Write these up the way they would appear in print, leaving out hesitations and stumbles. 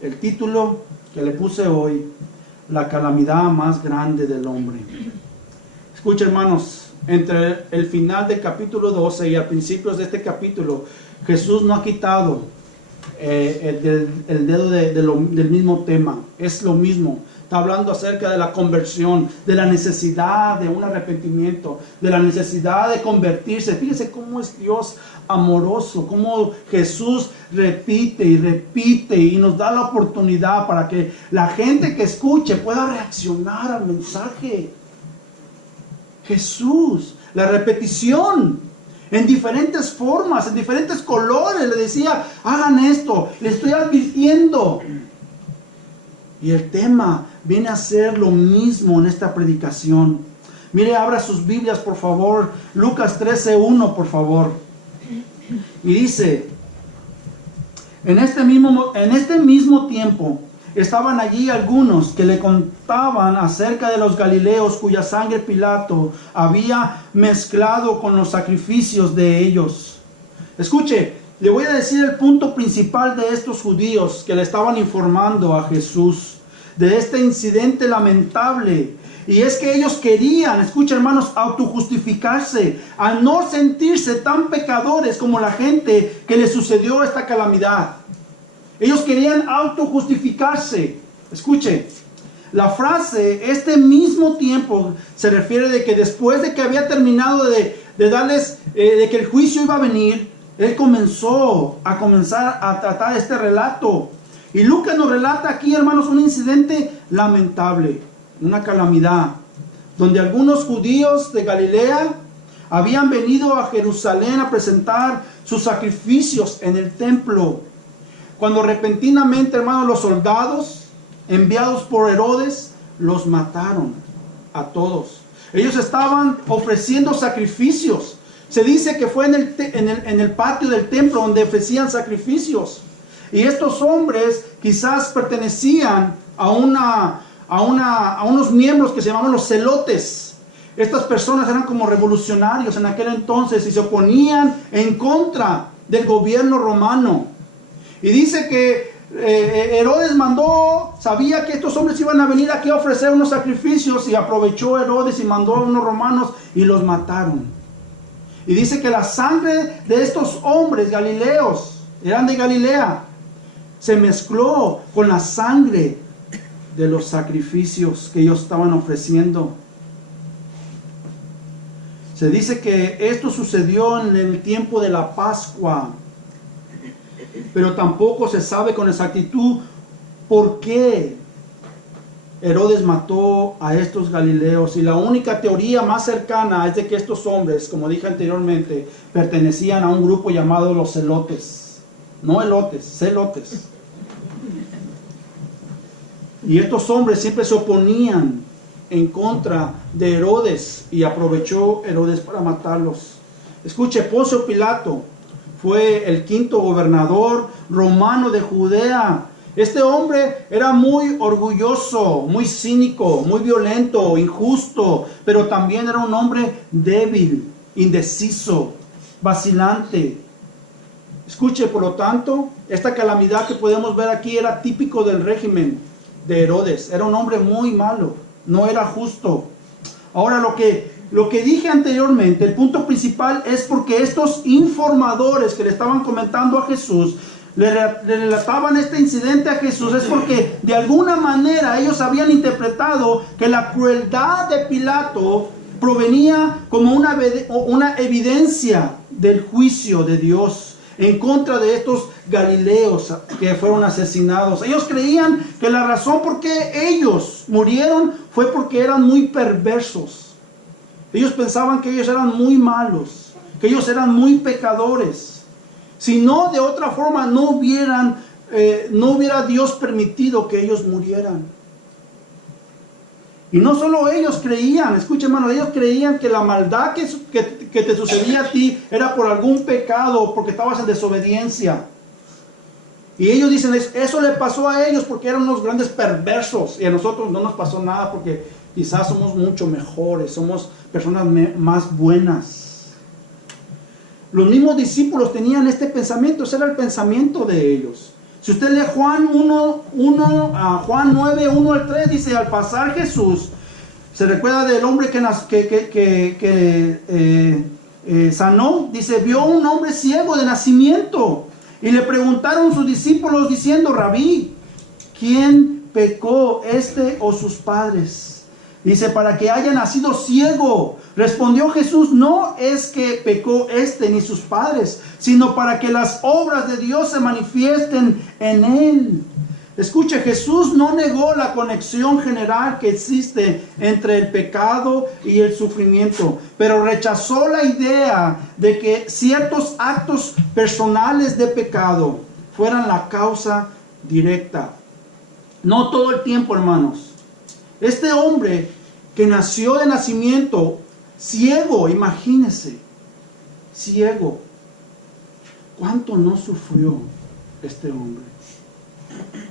El título que le puse hoy, la calamidad más grande del hombre. Escucha, hermanos, entre el final del capítulo 12 y a principios de este capítulo, Jesús no ha quitado el dedo del mismo tema. Es lo mismo. Está hablando acerca de la conversión, de la necesidad de un arrepentimiento, de la necesidad de convertirse. Fíjese cómo es Dios amoroso, cómo Jesús repite y repite y nos da la oportunidad para que la gente que escuche pueda reaccionar al mensaje. Jesús, la repetición en diferentes formas, en diferentes colores, le decía, hagan esto, le estoy advirtiendo. Y el tema viene a ser lo mismo en esta predicación. Mire, abra sus Biblias, por favor. Lucas 13:1, por favor. Y dice, en este mismo tiempo, estaban allí algunos que le contaban acerca de los galileos cuya sangre Pilato había mezclado con los sacrificios de ellos. Escuche, le voy a decir el punto principal de estos judíos que le estaban informando a Jesús de este incidente lamentable. Y es que ellos querían, escucha hermanos, autojustificarse, al no sentirse tan pecadores como la gente que le sucedió esta calamidad. Ellos querían autojustificarse. Escuche, la frase, este mismo tiempo, se refiere de que después de que había terminado de darles, de que el juicio iba a venir, él comenzó a tratar este relato. Y Lucas nos relata aquí, hermanos, un incidente lamentable, una calamidad, donde algunos judíos de Galilea habían venido a Jerusalén a presentar sus sacrificios en el templo. Cuando repentinamente, hermanos, los soldados enviados por Herodes los mataron a todos. Ellos estaban ofreciendo sacrificios. Se dice que fue en el patio del templo donde ofrecían sacrificios. Y estos hombres quizás pertenecían a unos miembros que se llamaban los celotes. Estas personas eran como revolucionarios en aquel entonces y se oponían en contra del gobierno romano. Y dice que Herodes sabía que estos hombres iban a venir aquí a ofrecer unos sacrificios, y aprovechó Herodes y mandó a unos romanos y los mataron. Y dice que la sangre de estos hombres galileos, eran de Galilea, se mezcló con la sangre de los sacrificios que ellos estaban ofreciendo. Se dice que esto sucedió en el tiempo de la Pascua, pero tampoco se sabe con exactitud por qué Herodes mató a estos galileos. Y la única teoría más cercana es de que estos hombres, como dije anteriormente, pertenecían a un grupo llamado los celotes. No elotes, celotes. Y estos hombres siempre se oponían en contra de Herodes, y aprovechó Herodes para matarlos. Escuche, Poncio Pilato fue el quinto gobernador romano de Judea. Este hombre era muy orgulloso, muy cínico, muy violento, injusto, pero también era un hombre débil, indeciso, vacilante. Escuche, por lo tanto, esta calamidad que podemos ver aquí era típico del régimen de Herodes. Era un hombre muy malo, no era justo. Ahora, lo que dije anteriormente, el punto principal es porque estos informadores que le estaban comentando a Jesús, le relataban este incidente a Jesús, es porque de alguna manera ellos habían interpretado que la crueldad de Pilato provenía como una evidencia del juicio de Dios en contra de estos galileos que fueron asesinados. Ellos creían que la razón por qué ellos murieron fue porque eran muy perversos. Ellos pensaban que ellos eran muy malos, que ellos eran muy pecadores. Si no, de otra forma, no hubiera Dios permitido que ellos murieran. Y no solo ellos creían, escuchen hermano, ellos creían que la maldad que te sucedía a ti era por algún pecado, porque estabas en desobediencia. Y ellos dicen, eso le pasó a ellos porque eran unos grandes perversos, y a nosotros no nos pasó nada porque quizás somos mucho mejores, somos personas más buenas. Los mismos discípulos tenían este pensamiento, ese era el pensamiento de ellos. Si usted lee Juan 9, 1 al 3, dice, al pasar Jesús, se recuerda del hombre que sanó, dice, vio un hombre ciego de nacimiento. Y le preguntaron sus discípulos diciendo, Rabí, ¿quién pecó, este o sus padres? Dice, para que haya nacido ciego. Respondió Jesús, no es que pecó este ni sus padres, sino para que las obras de Dios se manifiesten en él. Escuche, Jesús no negó la conexión general que existe entre el pecado y el sufrimiento, pero rechazó la idea de que ciertos actos personales de pecado fueran la causa directa. No todo el tiempo, hermanos. Este hombre que nació de nacimiento ciego, imagínese, ciego. ¿Cuánto no sufrió este hombre?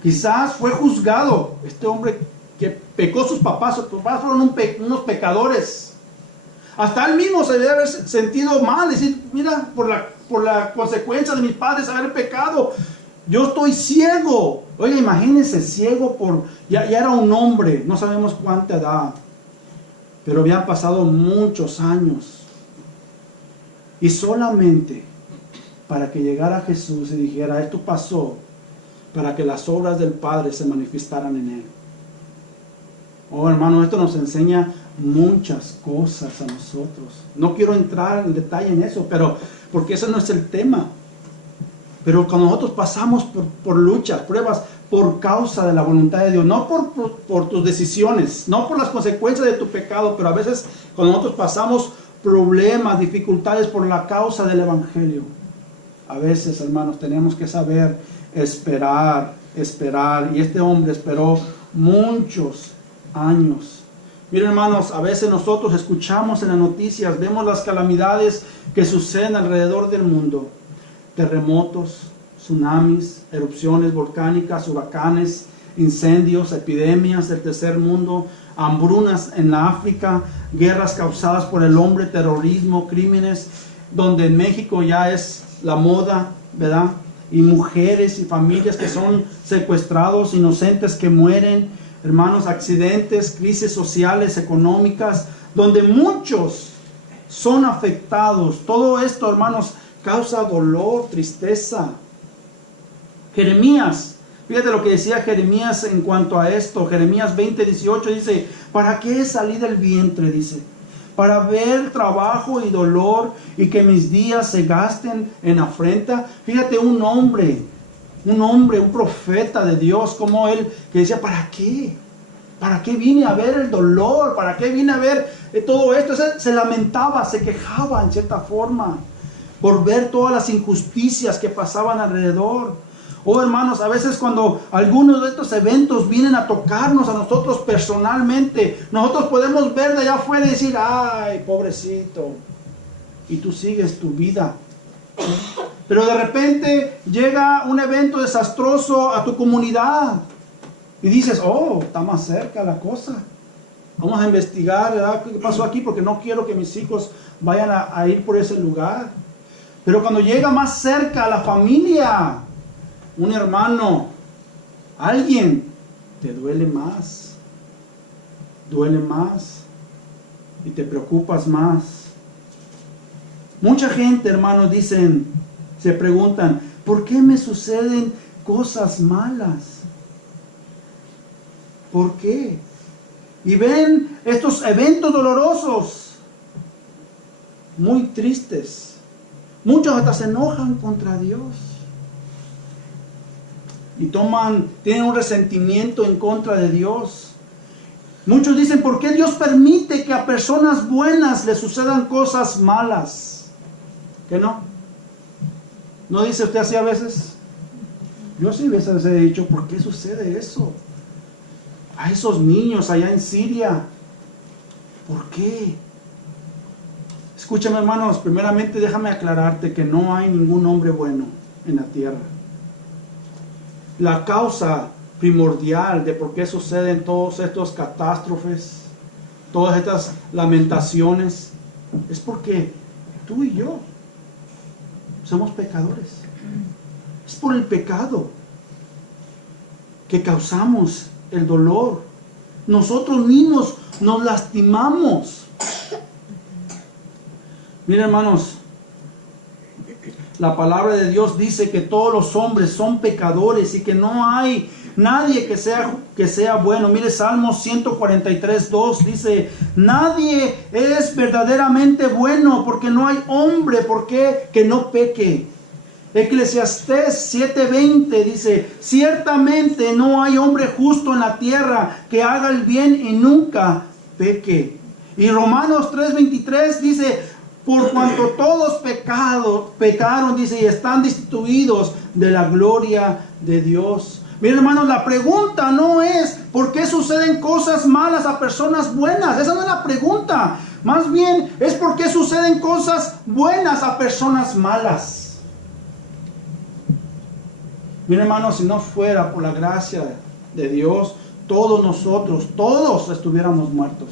Quizás fue juzgado. Este hombre que pecó, sus papás fueron unos pecadores. Hasta él mismo se debe haber sentido mal, decir, mira, por la consecuencia de mis padres haber pecado, yo estoy ciego. Oye, imagínense, ciego ya era un hombre, no sabemos cuánta edad, pero habían pasado muchos años. Y solamente para que llegara Jesús y dijera, esto pasó para que las obras del Padre se manifestaran en él. Oh, hermano, esto nos enseña muchas cosas a nosotros. No quiero entrar en detalle en eso, pero porque ese no es el tema. Pero cuando nosotros pasamos por luchas, pruebas, por causa de la voluntad de Dios, no por tus decisiones, no por las consecuencias de tu pecado, pero a veces cuando nosotros pasamos problemas, dificultades por la causa del Evangelio, a veces, hermanos, tenemos que saber esperar. Y este hombre esperó muchos años. Miren, hermanos, a veces nosotros escuchamos en las noticias, vemos las calamidades que suceden alrededor del mundo. Terremotos, tsunamis, erupciones volcánicas, huracanes, incendios, epidemias del tercer mundo, hambrunas en la África, guerras causadas por el hombre, terrorismo, crímenes, donde en México ya es la moda, ¿verdad? Y mujeres y familias que son secuestrados, inocentes que mueren, hermanos, accidentes, crisis sociales, económicas, donde muchos son afectados. Todo esto, hermanos, causa dolor, tristeza. Jeremías, fíjate lo que decía Jeremías en cuanto a esto. Jeremías 20:18 dice, ¿para qué salí del vientre? Dice, para ver trabajo y dolor y que mis días se gasten en afrenta. Fíjate, un hombre, un profeta de Dios como él, que decía, ¿para qué? ¿Para qué vine a ver el dolor? ¿Para qué vine a ver todo esto? Se lamentaba, se quejaba en cierta forma por ver todas las injusticias que pasaban alrededor. Oh, hermanos, a veces cuando algunos de estos eventos vienen a tocarnos a nosotros personalmente, nosotros podemos ver de allá afuera y decir, ay, pobrecito, y tú sigues tu vida. Pero de repente llega un evento desastroso a tu comunidad y dices, oh, está más cerca la cosa. Vamos a investigar, ¿verdad? ¿Qué pasó aquí? Porque no quiero que mis hijos vayan a ir por ese lugar. Pero cuando llega más cerca a la familia, un hermano, alguien, te duele más y te preocupas más. Mucha gente, hermanos, se preguntan, ¿por qué me suceden cosas malas? ¿Por qué? Y ven estos eventos dolorosos, muy tristes. Muchos hasta se enojan contra Dios. Y tienen un resentimiento en contra de Dios. Muchos dicen, ¿por qué Dios permite que a personas buenas les sucedan cosas malas? ¿Qué no? ¿No dice usted así a veces? Yo sí a veces he dicho, ¿por qué sucede eso? A esos niños allá en Siria, ¿por qué? Escúchame, hermanos, primeramente déjame aclararte que no hay ningún hombre bueno en la tierra. La causa primordial de por qué suceden todos estos catástrofes, todas estas lamentaciones, es porque tú y yo somos pecadores. Es por el pecado. que causamos el dolor. Nosotros mismos nos lastimamos. Miren, hermanos, la palabra de Dios dice que todos los hombres son pecadores y que no hay nadie que sea bueno. Mire, Salmos 143:2 dice: nadie es verdaderamente bueno, porque no hay hombre que no peque. Eclesiastés 7:20 dice: ciertamente no hay hombre justo en la tierra que haga el bien y nunca peque. Y Romanos 3:23 dice: por cuanto todos pecaron, dice, y están destituidos de la gloria de Dios. Miren, hermanos, la pregunta no es ¿por qué suceden cosas malas a personas buenas? Esa no es la pregunta. Más bien es ¿por qué suceden cosas buenas a personas malas? Miren, hermanos, si no fuera por la gracia de Dios, todos nosotros, todos estuviéramos muertos,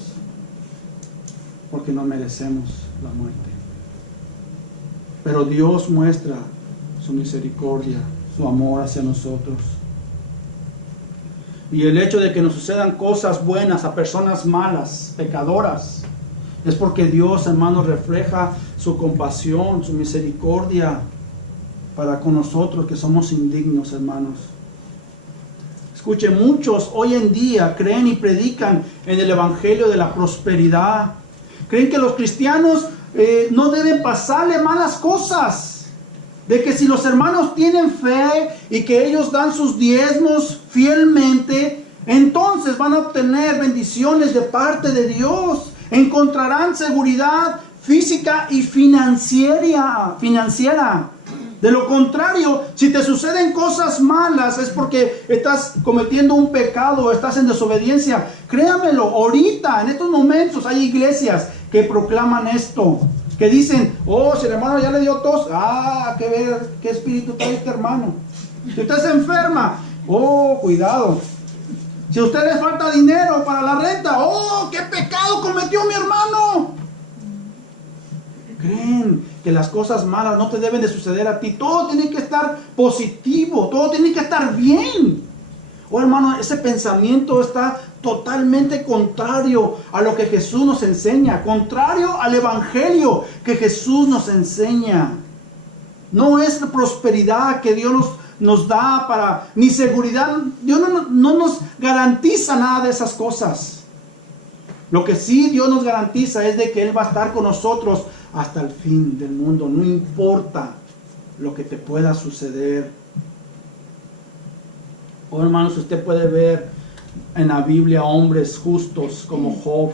porque no merecemos la muerte. Pero Dios muestra su misericordia, su amor hacia nosotros. Y el hecho de que nos sucedan cosas buenas a personas malas, pecadoras, es porque Dios, hermanos, refleja su compasión, su misericordia para con nosotros que somos indignos, hermanos. Escuche, muchos hoy en día creen y predican en el evangelio de la prosperidad. Creen que los cristianos no deben pasarle malas cosas. De que si los hermanos tienen fe y que ellos dan sus diezmos fielmente, entonces van a obtener bendiciones de parte de Dios. Encontrarán seguridad física y financiera. De lo contrario, si te suceden cosas malas, es porque estás cometiendo un pecado, estás en desobediencia. Créamelo, ahorita, en estos momentos, hay iglesias que proclaman esto, que dicen: oh, si el hermano ya le dio tos, que ver qué espíritu trae este hermano. Si usted se enferma, oh, cuidado. Si a usted le falta dinero para la renta, oh, qué pecado cometió mi hermano. Creen que las cosas malas no te deben de suceder a ti. Todo tiene que estar positivo, todo tiene que estar bien. Oh, hermano, ese pensamiento está totalmente contrario a lo que Jesús nos enseña, contrario al evangelio que Jesús nos enseña. No es la prosperidad que Dios nos da para, ni seguridad. Dios no nos garantiza nada de esas cosas. Lo que sí Dios nos garantiza es de que Él va a estar con nosotros hasta el fin del mundo. No importa lo que te pueda suceder. Oh, hermanos, usted puede ver en la Biblia hombres justos como Job.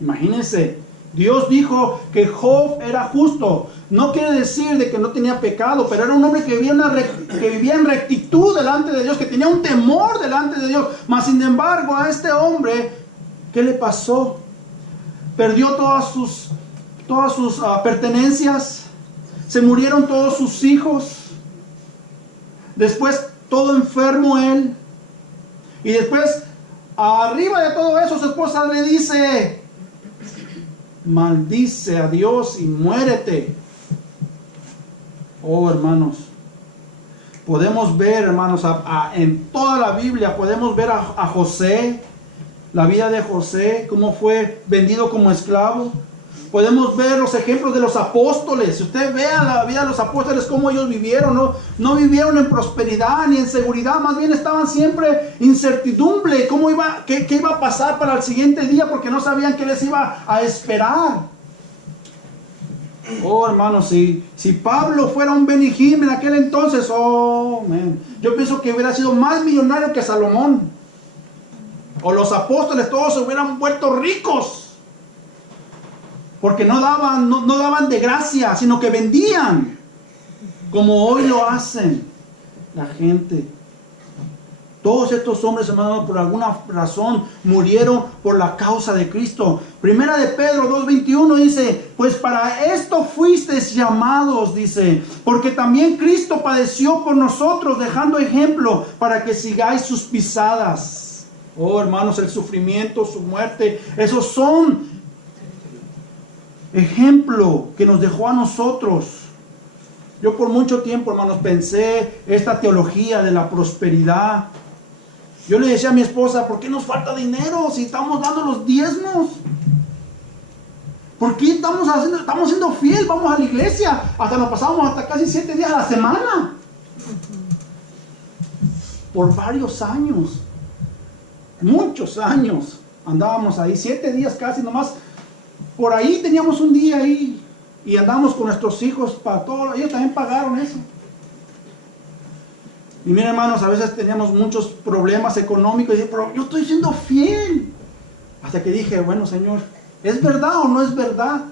Imagínense, Dios dijo que Job era justo. No quiere decir de que no tenía pecado, pero era un hombre que vivía en rectitud delante de Dios, que tenía un temor delante de Dios. Mas sin embargo, a este hombre, ¿qué le pasó? Perdió todas sus pertenencias. Se murieron todos sus hijos. Después todo enfermo él. Y después, arriba de todo eso, su esposa le dice: maldice a Dios y muérete. Oh, hermanos, podemos ver, hermanos, en toda la Biblia podemos ver a José, la vida de José, cómo fue vendido como esclavo. Podemos ver los ejemplos de los apóstoles. Si usted vea la vida de los apóstoles, cómo ellos vivieron, no vivieron en prosperidad ni en seguridad, más bien estaban siempre incertidumbre, qué iba a pasar para el siguiente día, porque no sabían qué les iba a esperar. Oh, hermanos, si Pablo fuera un Benihim en aquel entonces, oh, man, yo pienso que hubiera sido más millonario que Salomón. O los apóstoles todos se hubieran vuelto ricos. Porque no daban de gracia, sino que vendían, como hoy lo hacen la gente. Todos estos hombres, hermanos, por alguna razón murieron por la causa de Cristo. Primera de Pedro 2:21 dice: pues para esto fuisteis llamados, dice, porque también Cristo padeció por nosotros, dejando ejemplo para que sigáis sus pisadas. Oh, hermanos, el sufrimiento, su muerte, esos son ejemplo que nos dejó a nosotros. Yo por mucho tiempo, hermanos, pensé esta teología de la prosperidad Yo le decía a mi esposa, ¿por qué nos falta dinero si estamos dando los diezmos? ¿Por qué estamos siendo fieles? Vamos a la iglesia, hasta nos pasamos hasta casi 7 días a la semana. Por varios años, muchos años, andábamos ahí, 7 días casi nomás. Por ahí teníamos un día ahí y andábamos con nuestros hijos para todo. Ellos también pagaron eso. Y miren, hermanos, a veces teníamos muchos problemas económicos y dije, pero yo estoy siendo fiel. Hasta que dije, bueno, Señor, ¿es verdad o no es verdad?